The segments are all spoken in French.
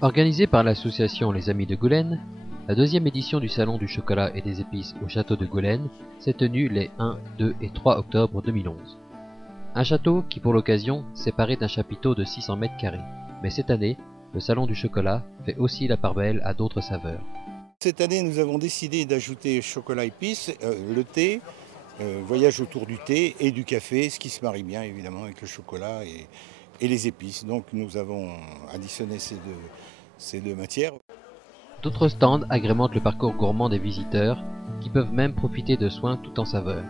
Organisée par l'association Les Amis de Goulaine, la deuxième édition du Salon du chocolat et des épices au château de Goulaine s'est tenue les 1, 2 et 3 octobre 2011. Un château qui pour l'occasion s'est paré d'un chapiteau de 600 mètres carrés. Mais cette année, le Salon du chocolat fait aussi la part belle à d'autres saveurs. Cette année, nous avons décidé d'ajouter chocolat épices, le thé, voyage autour du thé et du café, ce qui se marie bien évidemment avec le chocolat et les épices. Donc nous avons additionné ces deux matières. D'autres stands agrémentent le parcours gourmand des visiteurs, qui peuvent même profiter de soins tout en saveur.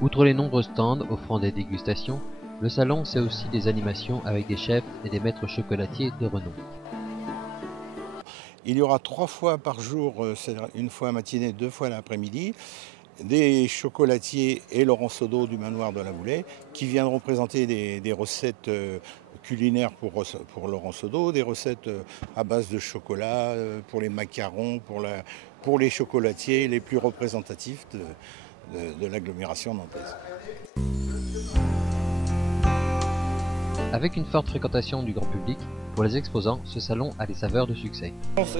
Outre les nombreux stands offrant des dégustations, le salon c'est aussi des animations avec des chefs et des maîtres chocolatiers de renom. Il y aura 3 fois par jour, une fois à matinée, 2 fois l'après-midi, des chocolatiers et Laurent Sodo du manoir de la Voulée qui viendront présenter des recettes culinaires pour Laurent Sodo, des recettes à base de chocolat, pour les macarons, pour les chocolatiers les plus représentatifs de l'agglomération nantaise. Avec une forte fréquentation du grand public, pour les exposants, ce salon a des saveurs de succès.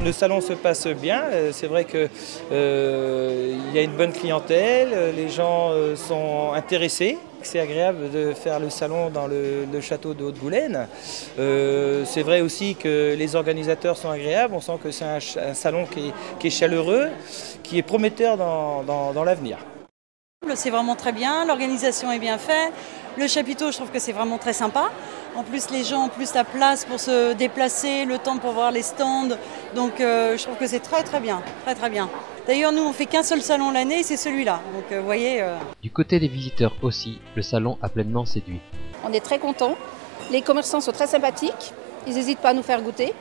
Le salon se passe bien, c'est vrai qu'il y a une bonne clientèle, les gens sont intéressés. C'est agréable de faire le salon dans le château de Haute-Goulaine. C'est vrai aussi que les organisateurs sont agréables, on sent que c'est un salon qui est chaleureux, qui est prometteur dans l'avenir. C'est vraiment très bien, l'organisation est bien faite. Le chapiteau, je trouve que c'est vraiment très sympa. En plus, les gens ont plus la place pour se déplacer, le temps pour voir les stands. Donc, je trouve que c'est très bien, très bien. D'ailleurs, nous, on fait qu'un seul salon l'année, c'est celui-là. Donc, vous voyez. Du côté des visiteurs aussi, le salon a pleinement séduit. On est très contents. Les commerçants sont très sympathiques. Ils n'hésitent pas à nous faire goûter.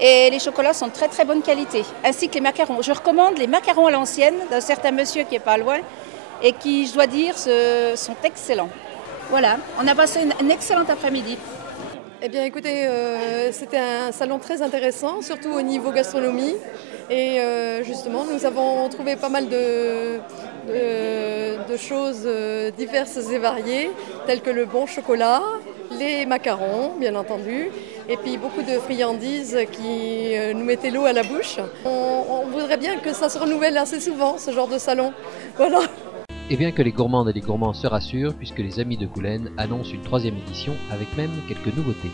Et les chocolats sont de très bonne qualité, ainsi que les macarons. Je recommande les macarons à l'ancienne d'un certain monsieur qui n'est pas loin et qui, je dois dire, sont excellents. Voilà, on a passé une excellente après-midi. Eh bien écoutez, c'était un salon très intéressant, surtout au niveau gastronomie. Et justement, nous avons trouvé pas mal de choses diverses et variées, telles que le bon chocolat, les macarons, bien entendu, et puis beaucoup de friandises qui nous mettaient l'eau à la bouche. On voudrait bien que ça se renouvelle assez souvent, ce genre de salon. Voilà. Et bien que les gourmandes et les gourmands se rassurent, puisque les Amis de Goulaine annoncent une 3e édition avec même quelques nouveautés.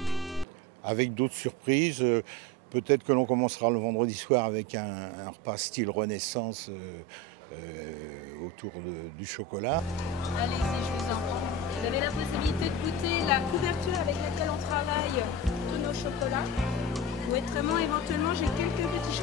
Avec d'autres surprises, peut-être que l'on commencera le vendredi soir avec un repas style Renaissance autour du chocolat. Allez-y, je vous entends. Vous avez la possibilité de goûter la couverture avec laquelle on travaille tous nos chocolats. Ou autrement, éventuellement, j'ai quelques petits